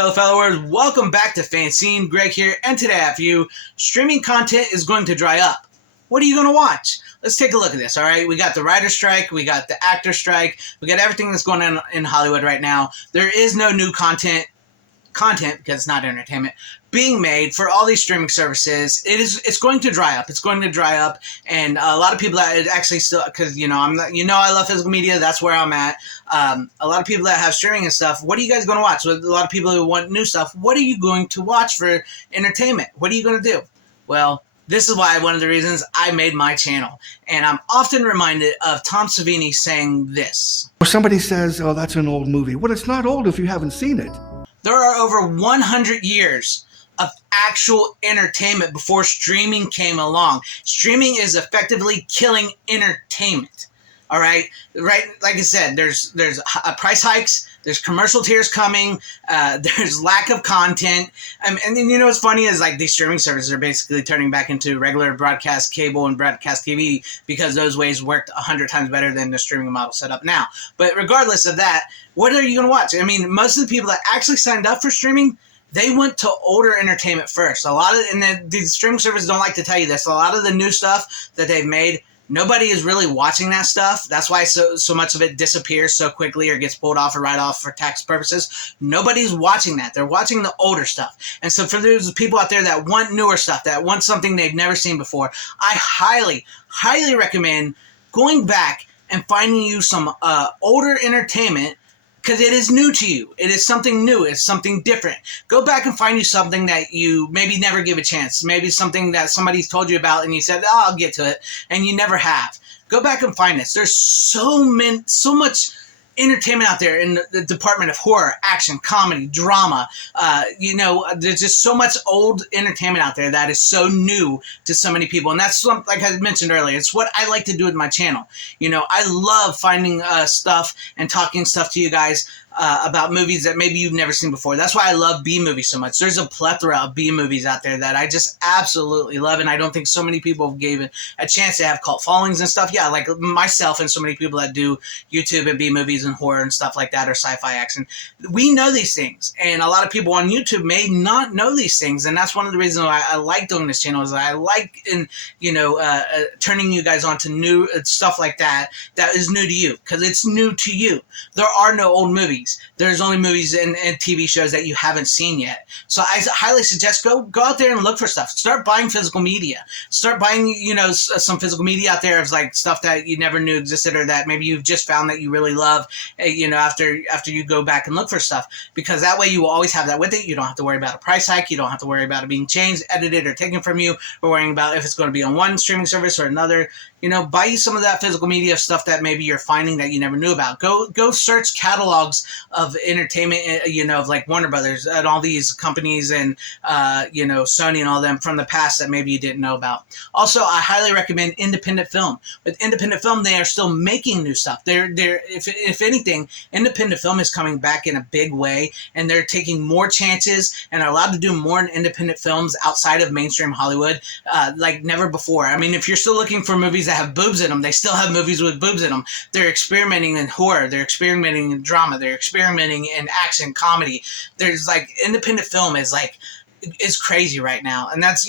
fellow followers, welcome back to FanZcene. Greg here, and today I have for you, streaming content is going to dry up. What are you going to watch? Let's take a look at this, alright? We got the writer's strike, we got the actor strike, we got everything that's going on in Hollywood right now. There is no new content, because it's not entertainment, being made for all these streaming services. It's going to dry up. It's going to dry up, and a lot of people that actually still, because I love physical media. That's where I'm at. A lot of people that have streaming and stuff. What are you guys going to watch? A lot of people who want new stuff. What are you going to watch for entertainment? What are you going to do? Well, this is why one of the reasons I made my channel, and I'm often reminded of Tom Savini saying this. Somebody says, "Oh, that's an old movie." Well, it's not old if you haven't seen it. There are over 100 years of actual entertainment before streaming came along. Streaming is effectively killing entertainment. All right, right. Like I said, there's price hikes. There's commercial tiers coming. There's lack of content. And then, what's funny is like these streaming services are basically turning back into regular broadcast cable and broadcast TV because those ways worked 100 times better than the streaming model set up now. But regardless of that, what are you going to watch? I mean, most of the people that actually signed up for streaming, they went to older entertainment first. These streaming services don't like to tell you this. A lot of the new stuff that they've made, nobody is really watching that stuff. That's why so much of it disappears so quickly or gets pulled off or write-off for tax purposes. Nobody's watching that. They're watching the older stuff. And so for those people out there that want newer stuff, that want something they've never seen before, I highly, highly recommend going back and finding you some older entertainment, because it is new to you. It is something new. It's something different. Go back and find you something that you maybe never give a chance. Maybe something that somebody's told you about and you said, "Oh, I'll get to it," and you never have. Go back and find this. There's so much entertainment out there in the department of horror, action, comedy, drama. There's just so much old entertainment out there that is so new to so many people. And that's like I mentioned earlier, it's what I like to do with my channel. I love finding stuff and talking stuff to you guys about movies that maybe you've never seen before. That's why I love B-movies so much. There's a plethora of B-movies out there that I just absolutely love, and I don't think so many people gave it a chance to have cult followings and stuff. Yeah, like myself and so many people that do YouTube and B-movies and horror and stuff like that, or sci-fi action. We know these things, and a lot of people on YouTube may not know these things, and that's one of the reasons why I like doing this channel, is I like turning you guys on to new stuff like that is new to you, because it's new to you. There are no old movies. There's only movies and TV shows that you haven't seen yet. So I highly suggest go out there and look for stuff. Start buying physical media. Start buying, some physical media out there of like stuff that you never knew existed, or that maybe you've just found that you really love, after you go back and look for stuff. Because that way you will always have that with it. You don't have to worry about a price hike. You don't have to worry about it being changed, edited, or taken from you, or worrying about if it's going to be on one streaming service or another. Buy you some of that physical media stuff that maybe you're finding that you never knew about. Go search catalogs of entertainment, of like Warner Brothers and all these companies, and Sony and all them from the past that maybe you didn't know about. Also, I highly recommend independent film. With independent film, they are still making new stuff. If anything, independent film is coming back in a big way, and they're taking more chances and are allowed to do more independent films outside of mainstream Hollywood, like never before. I mean, if you're still looking for movies that have boobs in them, they still have movies with boobs in them. They're experimenting in horror. They're experimenting in drama. They're experimenting in action, comedy. There's like independent film is crazy right now, and that's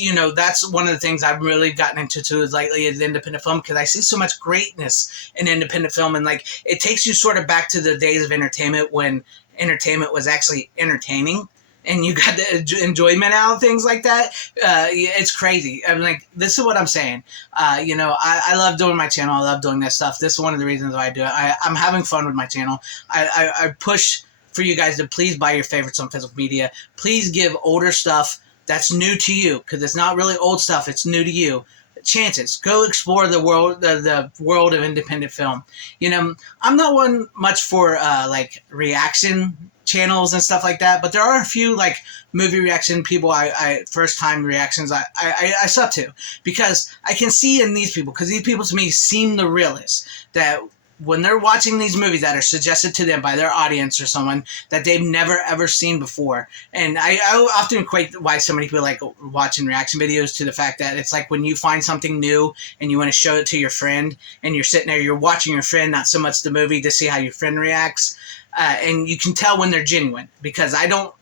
one of the things I've really gotten into too is lately is independent film, because I see so much greatness in independent film, and like it takes you sort of back to the days of entertainment when entertainment was actually entertaining. And you got the enjoyment out of things like that. It's crazy. I mean, like, this is what I'm saying. I love doing my channel. I love doing this stuff. This is one of the reasons why I do it. I'm having fun with my channel. I push for you guys to please buy your favorites on physical media. Please give older stuff that's new to you, because it's not really old stuff. It's new to you. Chances. Go explore the world of independent film. I'm not one much for like reaction channels and stuff like that, but there are a few like movie reaction people I first time reactions I sub to, because I can see in these people, because these people to me seem the realest, that when they're watching these movies that are suggested to them by their audience or someone that they've never ever seen before. And I often equate why so many people like watching reaction videos to the fact that it's like when you find something new and you want to show it to your friend, and you're sitting there, you're watching your friend, not so much the movie, to see how your friend reacts. And you can tell when they're genuine, because I don't,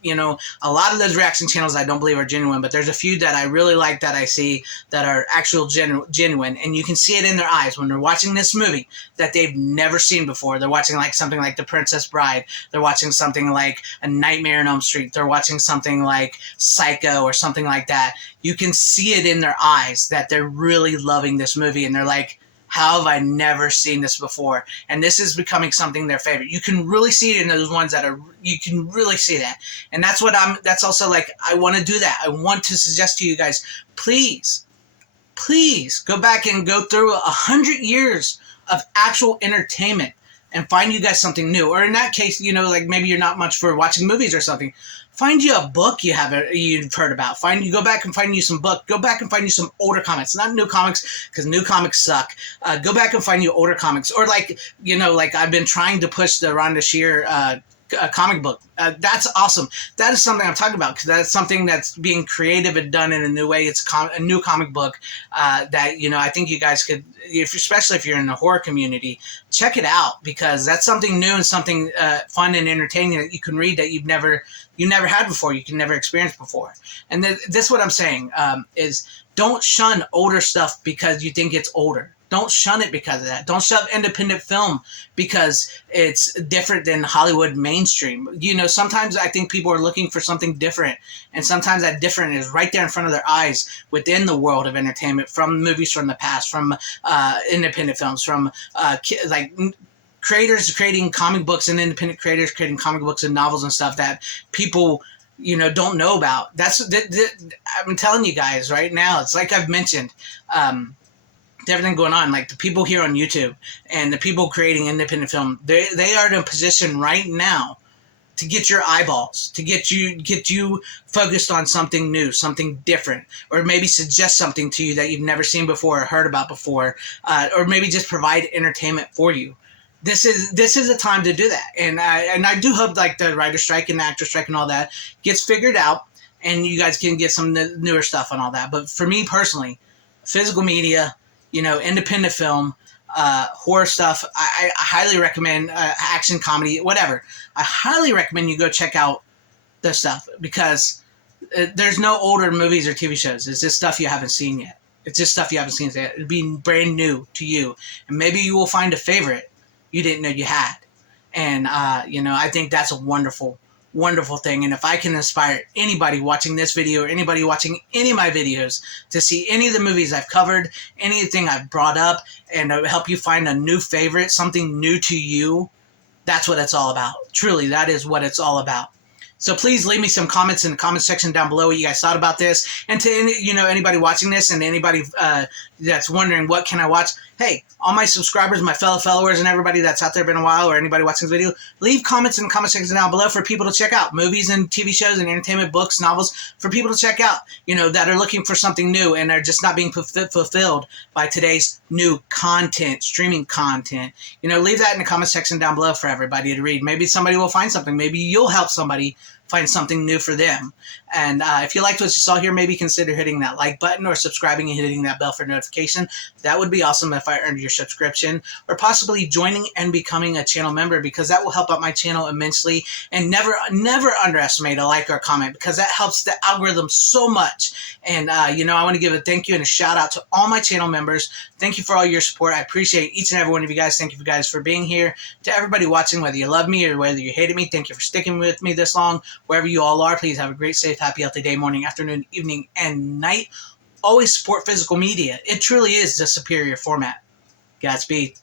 a lot of those reaction channels I don't believe are genuine, but there's a few that I really like that I see that are actual genuine, and you can see it in their eyes when they're watching this movie that they've never seen before. They're watching like something like The Princess Bride. They're watching something like A Nightmare on Elm Street. They're watching something like Psycho or something like that. You can see it in their eyes that they're really loving this movie, and they're like, how have I never seen this before? And this is becoming something their favorite. You can really see it in those ones you can really see that. And that's also like, I want to do that. I want to suggest to you guys, please go back and go through 100 years of actual entertainment and find you guys something new. Or in that case, like maybe you're not much for watching movies or something. Find you a book you've heard about. Go back and find you some book. Go back and find you some older comics, not new comics, because new comics suck. Go back and find you older comics, or like I've been trying to push the Rhonda Shear comic book. That's awesome. That is something I'm talking about, because that's something that's being creative and done in a new way. It's a new comic book that I think you guys could, especially if you're in the horror community, check it out, because that's something new and something fun and entertaining that you can read that you never had before, you can never experience before. And this is what I'm saying, is don't shun older stuff because you think it's older. Don't shun it because of that. Don't shove independent film because it's different than Hollywood mainstream. Sometimes I think people are looking for something different, and sometimes that different is right there in front of their eyes within the world of entertainment, from movies from the past, from independent films, from creators creating comic books, and independent creators creating comic books and novels and stuff that people don't know about. I'm telling you guys right now, it's like I've mentioned, everything going on, like the people here on YouTube and the people creating independent film, they are in a position right now to get your eyeballs, to get you focused on something new, something different, or maybe suggest something to you that you've never seen before or heard about before, or maybe just provide entertainment for you. This is a time to do that, and I do hope like the writer strike and the actor strike and all that gets figured out, and you guys can get some newer stuff and all that. But for me personally, physical media, independent film, horror stuff, I highly recommend, action, comedy, whatever. I highly recommend you go check out this stuff, because there's no older movies or TV shows. It's just stuff you haven't seen yet. It's just stuff you haven't seen yet. It'd be brand new to you. And maybe you will find a favorite you didn't know you had. And, I think that's a wonderful thing. And if I can inspire anybody watching this video, or anybody watching any of my videos, to see any of the movies I've covered, anything I've brought up, and help you find a new favorite, something new to you, that's what it's all about. Truly, that is what it's all about. So please leave me some comments in the comment section down below what you guys thought about this. And to anybody watching this, and anybody that's wondering what can I watch, hey, all my subscribers, my fellow followers, and everybody that's out there been a while, or anybody watching this video, leave comments in the comment section down below for people to check out. Movies and TV shows and entertainment, books, novels, for people to check out, that are looking for something new and are just not being fulfilled by today's new content, streaming content. Leave that in the comment section down below for everybody to read. Maybe somebody will find something. Maybe you'll help somebody find something new for them. And if you liked what you saw here, maybe consider hitting that like button, or subscribing and hitting that bell for notification. That would be awesome if I earned your subscription, or possibly joining and becoming a channel member, because that will help out my channel immensely. And never underestimate a like or a comment, because that helps the algorithm so much. And I want to give a thank you and a shout out to all my channel members. Thank you for all your support. I appreciate each and every one of you guys. Thank you guys for being here. To everybody watching, whether you love me or whether you hated me, thank you for sticking with me this long. Wherever you all are, please have a great, safe, happy, healthy day, morning, afternoon, evening, and night. Always support physical media. It truly is the superior format. Godspeed.